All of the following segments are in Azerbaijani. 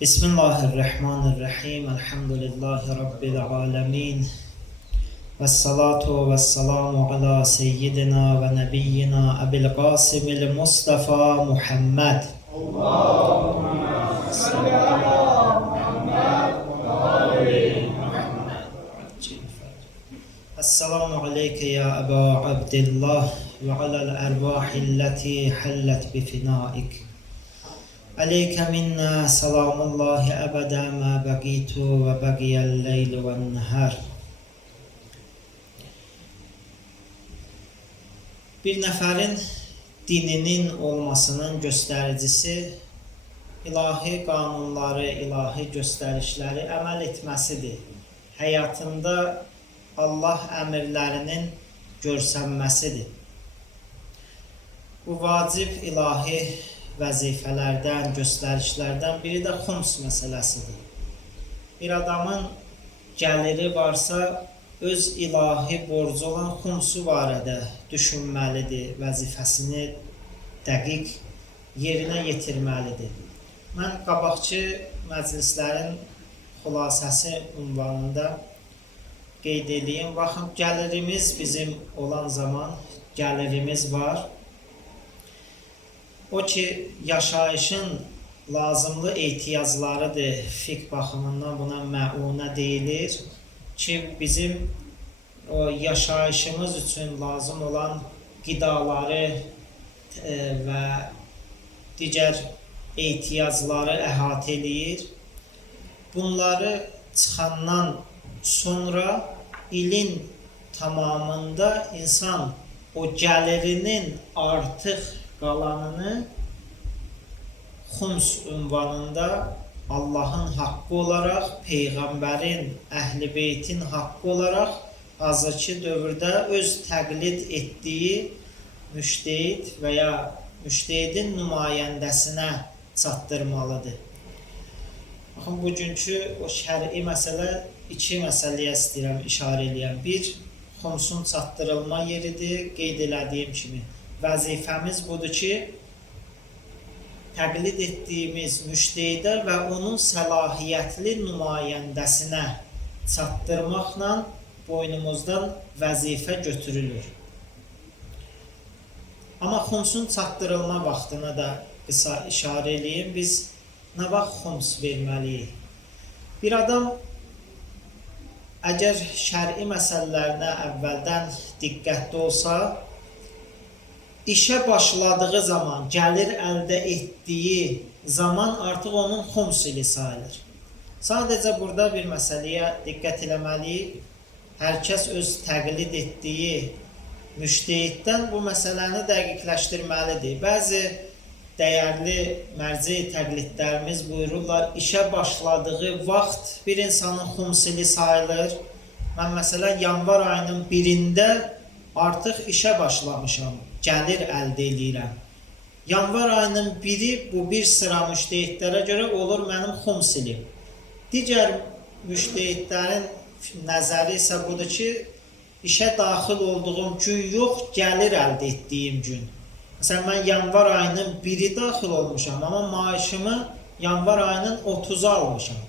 Bismillahirrahmanirrahim. Elhamdülillahi Rabbil alemin. Vessalatu vesselamu ala seyyidina ve nebiyyina Ebil Qasimil Mustafa Muhammed. Allahümme salli ala Muhammed ve ali Muhammed. Esselamu aleyke ya Eba Abdillah ve alel ervahilleti hallet bifinaik. Aleyke minna selamullahi ebede ma begitu ve begiyel leylu ve nehar. Bir nəfərin dininin olmasının göstəricisi ilahi qanunları, ilahi göstərişləri əməl etməsidir. Həyatında Allah əmrlərinin görsənməsidir. Bu vacib ilahi vəzifələrdən, göstərişlərdən biri də xums məsələsidir. Bir adamın gəliri varsa, öz ilahi borcu olan xumsu barədə düşünməlidir, vəzifəsini dəqiq yerinə yetirməlidir. Mən qabaqçı məclislərin xülasəsi ünvanında qeyd edeyim. Baxın, gəlirimiz bizim olan zaman gəlirimiz var. O ki, yaşayışın lazımlı ehtiyaclarıdır. Fiqh baxımından buna məunə deyilir ki, bizim o yaşayışımız üçün lazım olan qidaları və digər ehtiyacları əhatə eləyir. Bunları çıxandan sonra ilin tamamında insan o gəlirinin artıq qalanını xums ünvanında Allahın haqqı olaraq, Peyğəmbərin, Əhl-i Beytin haqqı olaraq hazırki dövrdə öz təqlid etdiyi müştehid və ya müştehidin nümayəndəsinə çatdırmalıdır. Baxın, bugünkü o şəri məsələ iki məsələyə istəyirəm işarə eləyəm. Bir, xumsun çatdırılma yeridir, qeyd elədiyim kimi. Vəzifəmiz budur ki, təqlid etdiyimiz müştehidə və onun səlahiyyətli nümayəndəsinə çatdırmaqla boynumuzdan vəzifə götürülür. Amma xumsun çatdırılma vaxtına da qısa işarə eləyim. Biz nə vaxt xums verməliyik? Bir adam əgər şəri məsələlərinə əvvəldən diqqətli olsa, işə başladığı zaman, gəlir əldə etdiyi zaman artıq onun xums ili sayılır. Sadəcə burada bir məsələyə diqqət eləməliyik. Hər kəs öz təqlid etdiyi müştehiddən bu məsələni dəqiqləşdirməlidir. Bəzi dəyərli mərci təqlidlərimiz buyururlar, işə başladığı vaxt bir insanın xums ili sayılır. Mən məsələn yanvar ayının 1-də artıq işə başlamışam, gəlir əldə edirəm. Yanvar ayının 1-i bu bir sıra müştehidlərə görə olur mənim xums ilim. Digər müştehidlərin nəzəri isə budur ki, işə daxil olduğum gün yox, gəlir əldə etdiyim gün. Məsələn, mən yanvar ayının 1-i daxil olmuşam, amma maaşımı yanvar ayının 30-u almışam.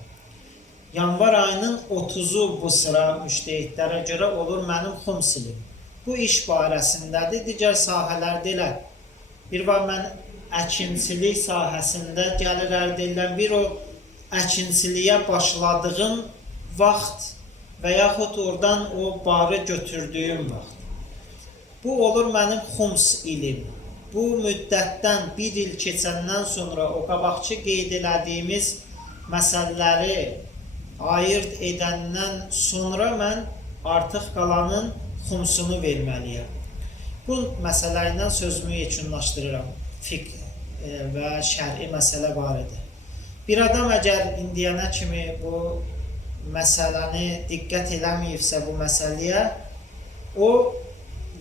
Yanvar ayının 30-u bu sıra müştehidlərə görə olur mənim xums ilim. Bu iş barəsindədir, digər sahələrdə elə. Bir var, mən əkinçilik sahəsində gəlir əldə edilən bir o əkinçiliyə başladığım vaxt və yaxud oradan o barı götürdüyüm vaxt. Bu olur mənim xums ilim. Bu müddətdən bir il keçəndən sonra o qabaqçı qeyd elədiyimiz məsələləri ayırt edəndən sonra mən artıq qalanın xumsunu verməliyəm. Bu məsələ ilə sözümü yekunlaşdırıram. Fiqh və şəri məsələ barədə. Bir adam əgər indiyənə kimi bu məsələni diqqət eləməyibsə bu məsələyə, o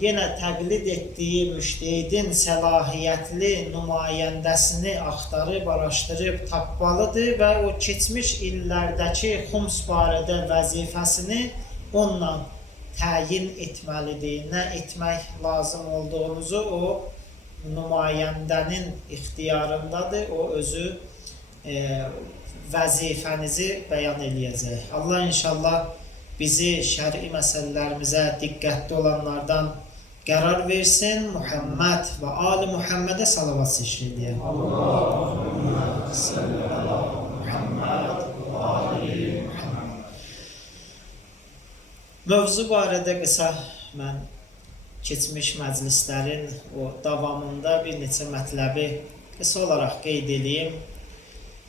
yenə təqlid etdiyi müştehidin səlahiyyətli nümayəndəsini axtarıb, araşdırıb tapmalıdır və o keçmiş illərdəki xums barədə vəzifəsini onunla təyin etməlidir. Nə etmək lazım olduğumuzu o nümayəndənin ixtiyarındadır. O özü vəzifənizi bəyan eləyəcək. Allah inşallah bizi şəri məsələlərimizə diqqətli olanlardan qərar versin. Muhammed və Ali Muhammedə salavat seçiliyək. Allahümme salli ala Muhammed və Ali Muhammed. Mövzu barədə qısa mən keçmiş məclislərin o davamında bir neçə mətləbi qısa olaraq qeyd edeyim.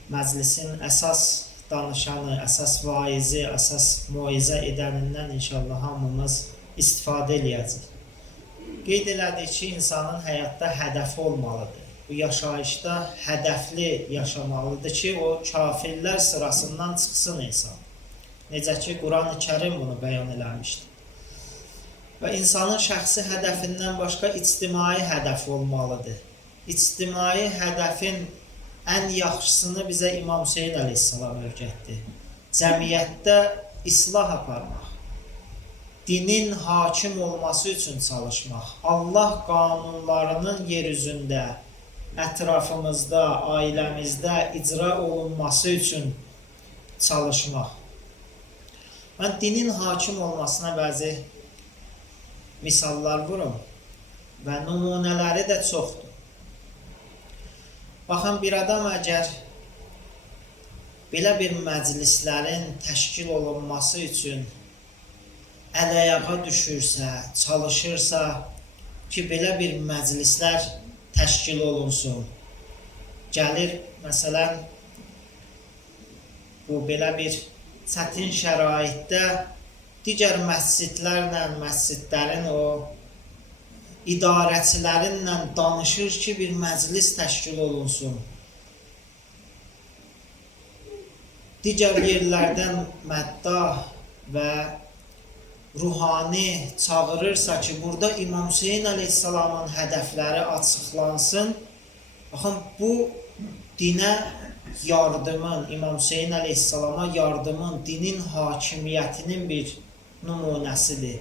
Məclisin əsas danışanı, əsas vaizi, əsas moizə edənindən inşallah hamımız istifadə eləyəcək. Qeyd elədik ki, insanın həyatda hədəfi olmalıdır. Bu yaşayışda hədəfli yaşamalıdır ki, o kafirlər sırasından çıxsın insan. Necə ki, Quran-ı Kərim bunu bəyan eləmişdir. Və insanın şəxsi hədəfindən başqa ictimai hədəfi olmalıdır. İctimai hədəfin ən yaxşısını bizə İmam Hüseyin əleyhissalam öyrətdi. Cəmiyyətdə islah aparmaq, dinin hakim olması üçün çalışmaq, Allah qanunlarının yer üzündə, ətrafımızda, ailəmizdə icra olunması üçün çalışmaq. Mən dinin hakim olmasına bəzi misallar vurum və nümunələri də çoxdur. Baxın, bir adam əgər belə bir məclislərin təşkil olunması üçün əl-ayağa düşürsə, çalışırsa ki, belə bir məclislər təşkil olunsun. Gəlir, məsələn, bu belə bir çətin şəraitdə digər məscidlərlə, məscidlərin o idarəçilərinlə danışır ki, bir məclis təşkil olunsun. Digər yerlərdən məddah və ruhani çağırırsa ki, burada İmam Hüseyin əleyhissalamın hədəfləri açıqlansın. Baxın, bu dinə yardımın, İmam Hüseyin əleyhissalama yardımın, dinin hakimiyyətinin bir nümunəsidir.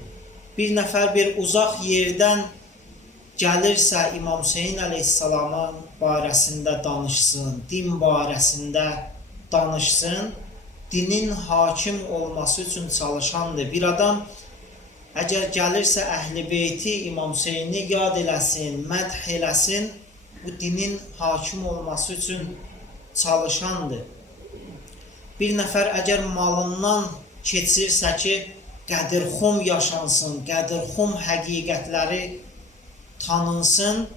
Bir nəfər bir uzaq yerdən gəlirsə İmam Hüseyin əleyhissalamın barəsində danışsın, din barəsində danışsın, dinin hakim olması üçün çalışandır. Bir adam əgər gəlirsə Əhl-i Beyti İmam Hüseyni yad eləsin, mədh eləsin, bu dinin hakim olması üçün çalışandır. Bir nəfər əgər malından keçirsə ki, Qədirxum yaşansın, Qədirxum həqiqətləri tanınsın,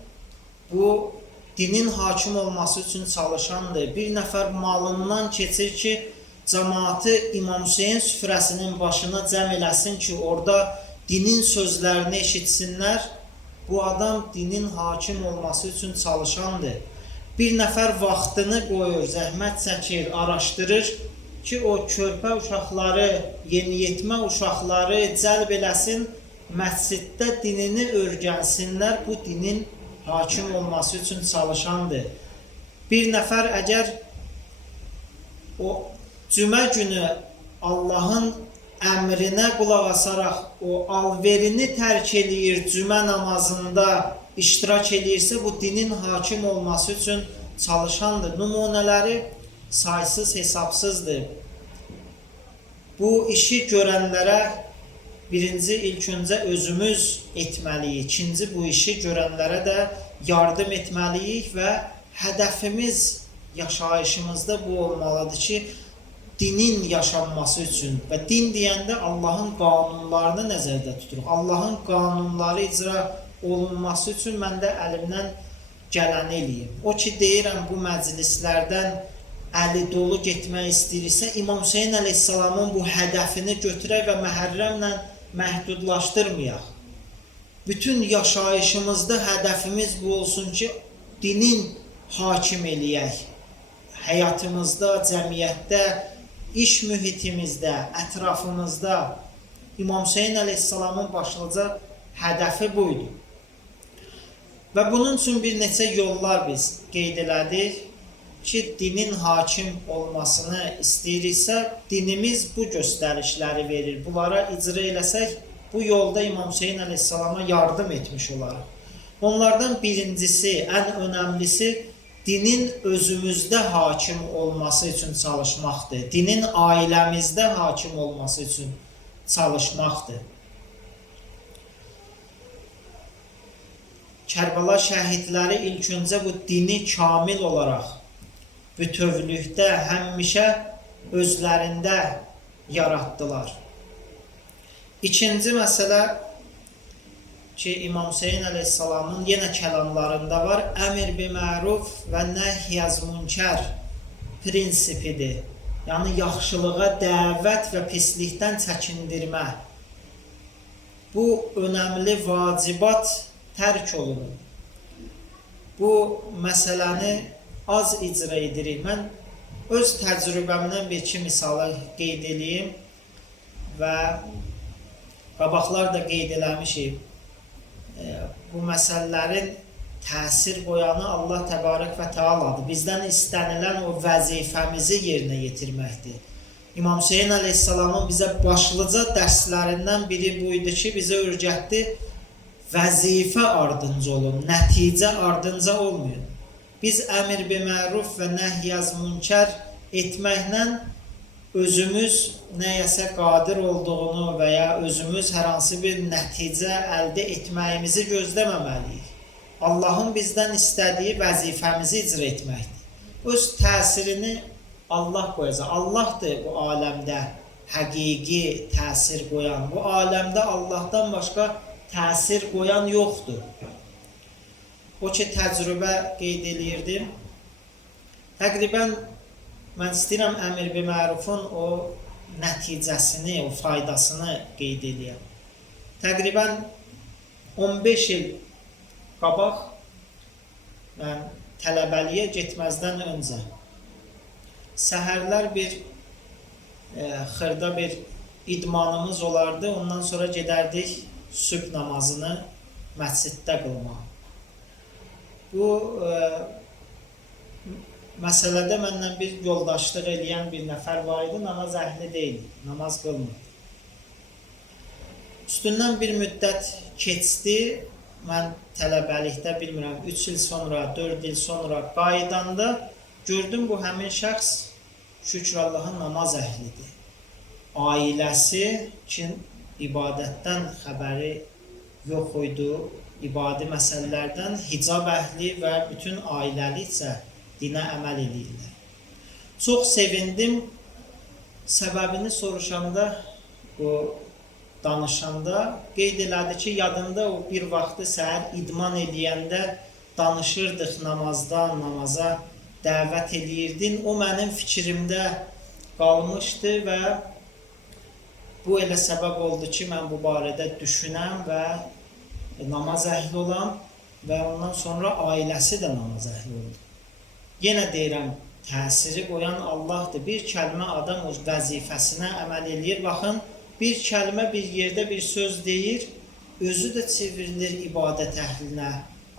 bu dinin hakim olması üçün çalışandır. Bir nəfər malından keçir ki, cəmaatı İmam Hüseyin süfrəsinin başına cəm eləsin ki, orada dinin sözlərini eşitsinlər, bu adam dinin hakim olması üçün çalışandır. Bir nəfər vaxtını qoyur, zəhmət çəkir, araşdırır ki, o körpə uşaqları, yeniyetmə uşaqları cəlb eləsin, məsciddə dinini öyrənsinlər, bu dinin hakim olması üçün çalışandır. Bir nəfər əgər o cümə günü Allahın əmrinə qulaq asaraq o alverini tərk eləyir, cümə namazında iştirak eləyirsə, bu dinin hakim olması üçün çalışandır. Nümunələri saysız hesabsızdır. Bu işi görənlərə birinci, ilk öncə özümüz etməliyik. İkinci, bu işi görənlərə də yardım etməliyik və hədəfimiz yaşayışımızda bu olmalıdır ki, dinin yaşanması üçün və din deyəndə Allahın qanunlarını nəzərdə tuturuq. Allahın qanunları icra olunması üçün mən də əlimdən gələni eləyim. O ki, deyirəm, bu məclislərdən əli dolu getmək istəyirsə, İmam Hüseyin əleyhissalamın bu hədəfini götürək və məhərrəmlə məhdudlaşdırmayaq. Bütün yaşayışımızda hədəfimiz bu olsun ki, dinin hakim eləyək. Həyatımızda, cəmiyyətdə, iş mühitimizdə, ətrafımızda İmam Hüseyin əleyhissalamın başlıca hədəfi buydu. Və bunun üçün bir neçə yollar biz qeyd elədik ki, dinin hakim olmasını istəyiriksə, dinimiz bu göstərişləri verir. Bunlara icra eləsək, bu yolda İmam Hüseyin əleyhissalama yardım etmiş olarıq. Onlardan birincisi, ən önəmlisi, dinin özümüzdə hakim olması üçün çalışmaqdır. Dinin ailəmizdə hakim olması üçün çalışmaqdır. Kərbəla şəhidləri ilk öncə bu dini kamil olaraq bütövlükdə həmişə özlərində yaratdılar. İkinci məsələ ki, İmam Hüseyin əleyhissalamın yenə kəlamlarında var, əmr bi məruf və nəhyəz münkər prinsipidir. Yəni, yaxşılığa dəvət və pislikdən çəkindirmə. Bu, önəmli vacibat tərk olunur. Bu məsələni az icra edirik. Mən öz təcrübəmdən bir iki misalı qeyd edeyim və qabaqlar da qeyd eləmişik. Bu məsələlərin təsir qoyanı Allah təbarək və tealadır. Bizdən istənilən o vəzifəmizi yerinə yetirməkdir. İmam Hüseyin əleyhissalamın bizə başlıca dərslərindən biri buydu ki, bizə öyrətdi, vəzifə ardınca olun, nəticə ardınca olmayın. Biz əmr bi məruf və nəhyəz münkər etməklə özümüz nəyəsə qadir olduğunu və ya özümüz hər hansı bir nəticə əldə etməyimizi gözləməməliyik. Allahın bizdən istədiyi vəzifəmizi icra etməkdir. Öz təsirini Allah qoyacaq. Allahdır bu aləmdə həqiqi təsir qoyan. Bu aləmdə Allahdan başqa təsir qoyan yoxdur. O ki, təcrübə qeyd edirdim. Təqribən mən istəyirəm əmr bi mərufun o nəticəsini, o faydasını qeyd edəyəm. Təqribən 15 il qabaq mən tələbəliyə getməzdən öncə səhərlər bir xırda bir idmanımız olardı. Ondan sonra gedərdik sübh namazını məsciddə qılmağa. Bu məsələdə məndən bir yoldaşlıq edən bir nəfər var idi, namaz əhli deyildi, namaz qılmırdı. Üstündən bir müddət keçdi, mən tələbəlikdə bilmirəm, 3 il sonra, 4 il sonra qaydanda gördüm bu həmin şəxs şükür Allahın namaz əhlidir. Ailəsi ki, ibadətdən xəbəri yox idi, ibadi məsələlərdən hicab əhli və bütün ailəlikcə dinə əməl edirlər. Çox sevindim. Səbəbini soruşanda, o danışanda qeyd elədi ki, yadında o bir vaxtı səhər idman edəndə danışırdıq namazdan, namaza dəvət edirdin. O mənim fikrimdə qalmışdı və bu elə səbəb oldu ki, mən bu barədə düşünəm və namaz əhli olam və ondan sonra ailəsi də namaz əhli oldu. Yenə deyirəm, təsiri qoyan Allahdır. Bir kəlmə adam öz vəzifəsinə əməl edir. Baxın, bir kəlmə bir yerdə bir söz deyir, özü də çevrilir ibadət əhlinə,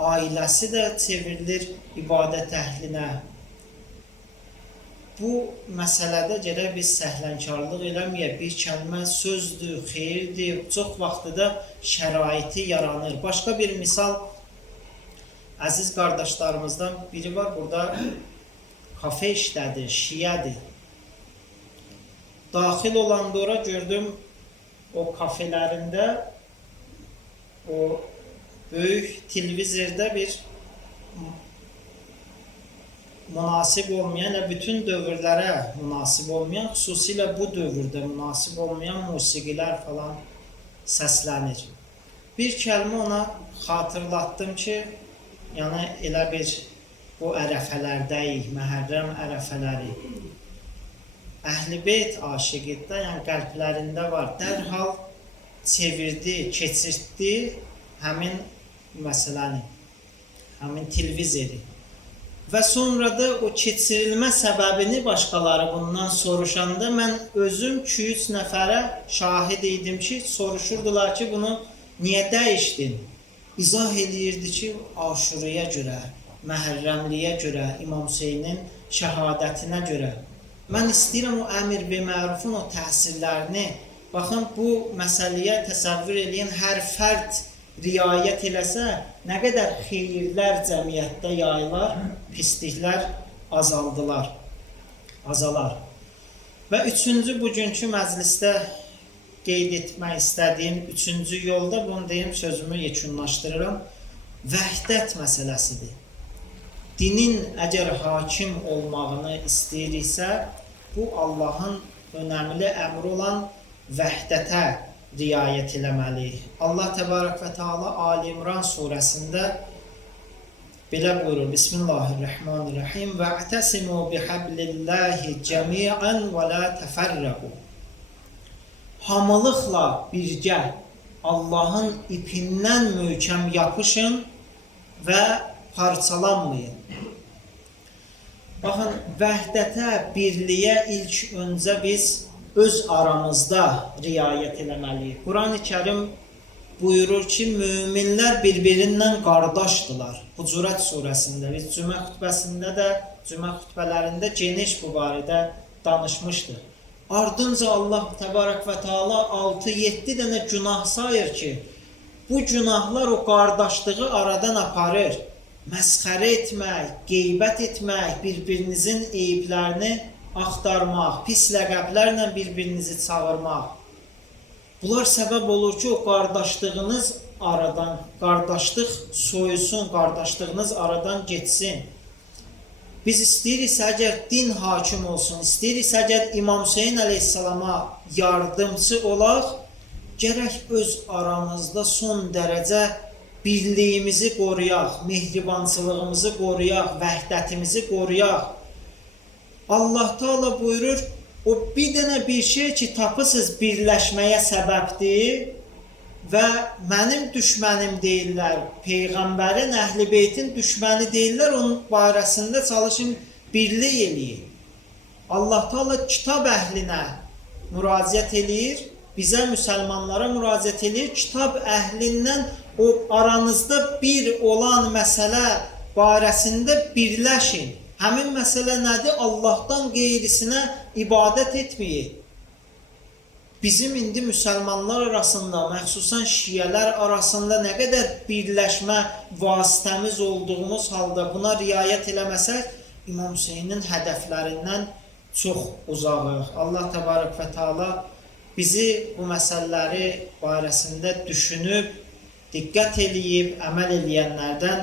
ailəsi də çevrilir ibadət əhlinə. Bu məsələdə gərək biz səhlənkarlıq eləməyək. Bir kəlmə sözdür, xeyirdir, çox vaxtı da şəraiti yaranır. Başqa bir misal, əziz qardaşlarımızdan biri var, burada kafe işlədir, şiyədir. Daxil olanda ora gördüm, o kafelərində, o böyük televizorda bir münasib olmayan, bütün dövrlərə münasib olmayan, xüsusilə bu dövrdə münasib olmayan musiqilər falan səslənir. Bir kəlmə ona xatırlatdım ki, yəni elə bir bu ərəfələrdəyik, məhərrəm ərəfələri. Əhl-i Beyt aşiqiddə, yəni qəlblərində var. Dərhal çevirdi, keçirtdi həmin məsələni, həmin televizori. Və sonra da o keçirilmə səbəbini başqaları bundan soruşanda mən özüm 2-3 nəfərə şahid idim ki, soruşurdular ki, bunu niyə dəyişdin? İzah edirdi ki, Aşuraya görə, Məhərrəmliyə görə, İmam Hüseynin şəhadətinə görə. Mən istəyirəm o əmr bi mərufun o təsirlərini, baxın, bu məsələyə təsəvvür edən hər fərd riayət eləsə, nə qədər xeyirlər cəmiyyətdə yayılar, pisliklər azalar. Və üçüncü bugünkü məclisdə qeyd etmək istədiyim üçüncü yolda bunu deyim, sözümü yekunlaşdırıram. Vəhdət məsələsidir. Dinin əgər hakim olmağını istəyiriksə, bu Allahın önəmli əmri olan vəhdətə riayət eləməliyik. Allah Təbarək və Teala Ali İmran surəsində belə buyurur. Bismillahirrahmanirrahim. Va'tasimu bihablillahi cəmi'an və la təfərrəqu. Hamılıqla birgə Allahın ipindən möhkəm yapışın və parçalanmayın. Baxın, vəhdətə, birliyə ilk öncə biz öz aramızda riayət eləməliyik. Quran-ı Kərim buyurur ki, müminlər bir-birindən qardaşdılar. Hucurat surəsində, biz cümə xütbələrində geniş bu barədə danışmışdıq. Ardınca Allah Təbarək və Teala 6-7 dənə günah sayır ki, bu günahlar o qardaşlığı aradan aparır. Məsxərə etmək, qeybət etmək, bir-birinizin eyiblərini axtarmaq, pis ləqəblərlə bir-birinizi çağırmaq. Bunlar səbəb olur ki, o qardaşlığınız aradan, qardaşlıq soyusun, qardaşlığınız aradan getsin. Biz istəyiriksə, əgər din hakim olsun, istəyiriksə, əgər İmam Hüseyin əleyhissalama yardımcı olaq, gərək öz aramızda son dərəcə birliyimizi qoruyaq, mehribançılığımızı qoruyaq, vəhdətimizi qoruyaq. Allah Teala buyurur, o bir dənə bir şey ki, tapısız birləşməyə səbəbdir və mənim düşmənim deyirlər, Peyğəmbərin, Əhl-i Beytin düşməni deyirlər, onun barəsində çalışın, birlik eləyin. Allah Teala kitab əhlinə müraciət eləyir, bizə müsəlmanlara müraciət eləyir, kitab əhlindən o aranızda bir olan məsələ barəsində birləşin. Həmin məsələ nədir? Allahdan qeyrisinə ibadət etməyin. Bizim indi müsəlmanlar arasında, məxsusən şiyələr arasında nə qədər birləşmə vasitəmiz olduğumuz halda buna riayət eləməsək, İmam Hüseynin hədəflərindən çox uzağıq. Allah Təbarək və Teala bizi bu məsələləri barəsində düşünüb, diqqət eləyib, əməl eləyənlərdən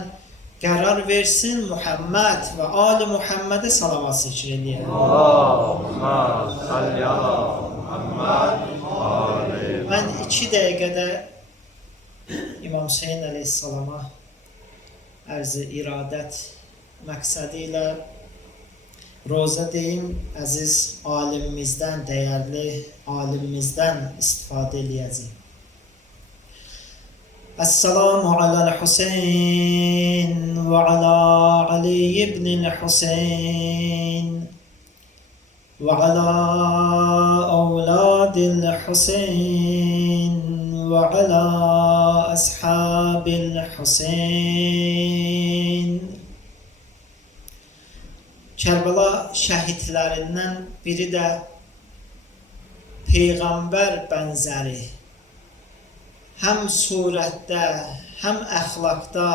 qərar versin. Muhammed və Ali Muhammedə salavat zikr eləyək. Allahumma salli ala Muhammed. Mən 2 dəqiqədə İmam Hüseyin əleyhissalama ərz-i iradət məqsədi ilə rozə deyim, əziz alimimizdən, dəyərli alimimizdən istifadə eləyəcəyik. Esselamu aləl Hüseyin və alə Ali ibn-i Hüseyin və alə əvladil Hüseyin və alə əshabil Hüseyin. Kərbəla şəhidlərindən biri də Peyğəmbər bənzəri, həm surətdə, həm əxlaqda,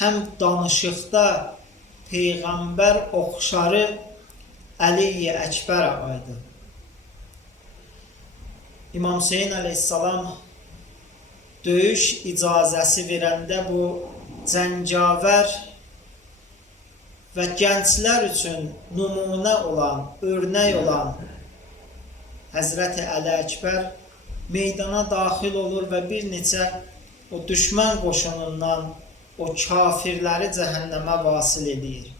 həm danışıqda Peyğəmbər oxşarı Əli-i Əkbər aydı. İmam Hüseyin əleyhissalam döyüş icazəsi verəndə bu cəngavər və gənclər üçün nümunə olan, örnək olan Həzrəti Əli Əkbər meydana daxil olur və bir neçə o düşmən qoşunundan o kafirləri cəhənnəmə vasil edir.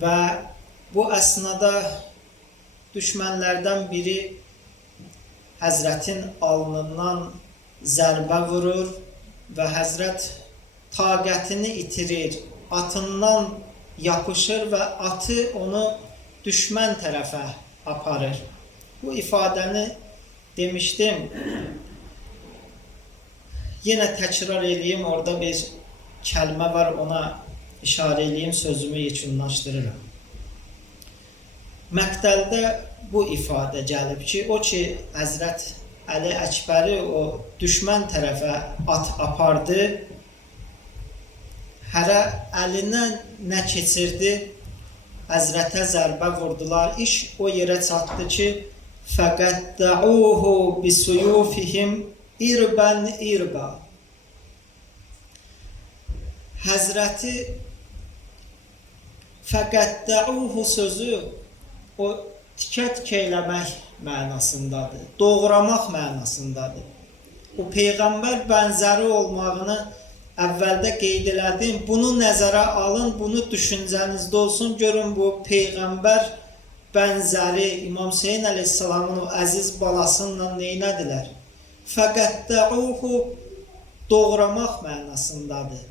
Və bu əsnada düşmənlərdən biri Həzrətin alnından zərbə vurur və Həzrət taqətini itirir, atından yapışır və atı onu düşmən tərəfə aparır. Bu ifadəni demişdim. Yenə təkrar eləyim, orada bir kəlmə var, ona işarə eləyim, sözümü yekunlaşdırıram. Məqtəldə bu ifadə gəlib ki, o ki, Həzrət Əli Əkbəri o düşmən tərəfə apardı. Hərə əlinə nə keçirdi, Həzrətə zərbə vurdular. İş o yerə çatdı ki, fəqəddəuhu bisuyufihim irbən irba. Həzrəti fəqəddəuhu sözü o tikə-tikə eləmək mənasındadır, doğramaq mənasındadır. O Peyğəmbər bənzəri olmağını əvvəldə qeyd elədim. Bunu nəzərə alın, bunu düşüncənizdə olsun. Görün bu Peyğəmbər bənzəri İmam Hüseyin əleyhissalamın o əziz balasıyla neynədilər? Fəqəddəuhu doğramaq mənasındadır.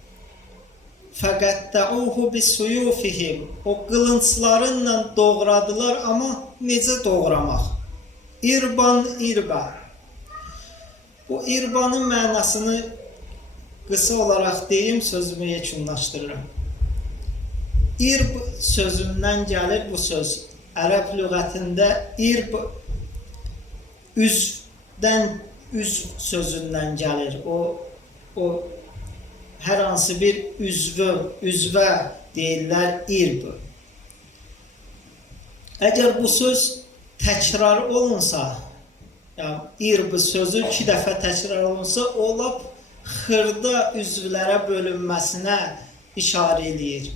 Fəqəddəuhu bisuyufihim. O qılınclarınla doğradılar, amma necə doğramaq? İrban irba. O irbanın mənasını qısa olaraq deyim, sözümü yekunlaşdırıram. İrb sözündən gəlir bu söz. Ərəb lüğətində irb üzvdən, üzv sözündən gəlir. O hər hansı bir üzvə deyirlər irb. Əgər bu söz təkrar olunsa, yəni irb sözü 2 dəfə təkrar olunsa, o lap xırda üzvlərə bölünməsinə işarə edir.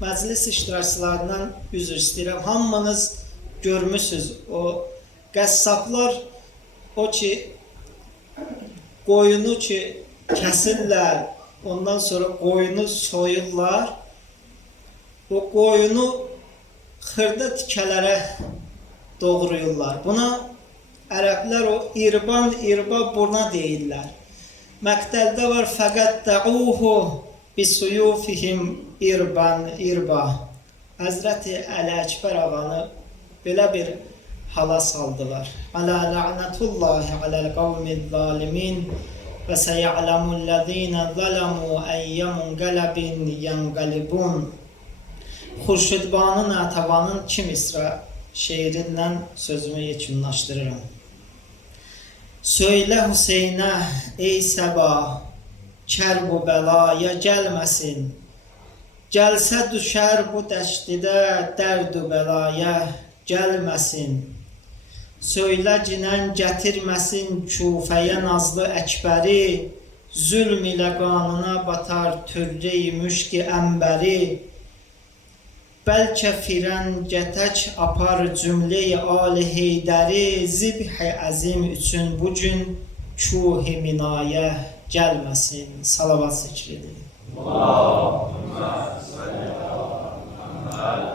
Məclis iştirakçılarından üzr istəyirəm. Hamınız görmüsünüz. O qəssablar o ki qoyunu ki kəsirlər, ondan sonra qoyunu soyurlar. O qoyunu xırda tikələrə doğrayırlar. Buna ərəblər o irba buna deyirlər. Məqtəldə var fəqəddəuhu bisuyufihim irban irba. Həzrəti Əli Əkbər ağanı belə bir hala saldılar. Alə la'natullahi aləl qavmil zalimin və səya'ləmullezine zalamu əyyamun qələbin yənqəlibun. Xurşidbanı Natavanın Kim İsra şeirindən sözümü yekunlaşdırıram. Söylə Hüseynə ey Səba, kər bu bəlaya gəlməsin. Gəlsə düşər bu dəştidə dərd-ü bəlaya gəlməsin. Söylə cinən gətirməsin Kufəyə nazlı Əkbəri. Zülm ilə qanına batar türrey müşki əmbəri. Bəlkə firəngə tək apar cümləyi ali heydəri. Zibh-i əzim üçün bugün kuh-i minayə gəlməsin. Salavat zikridir. Allahümme salli ala Muhammed.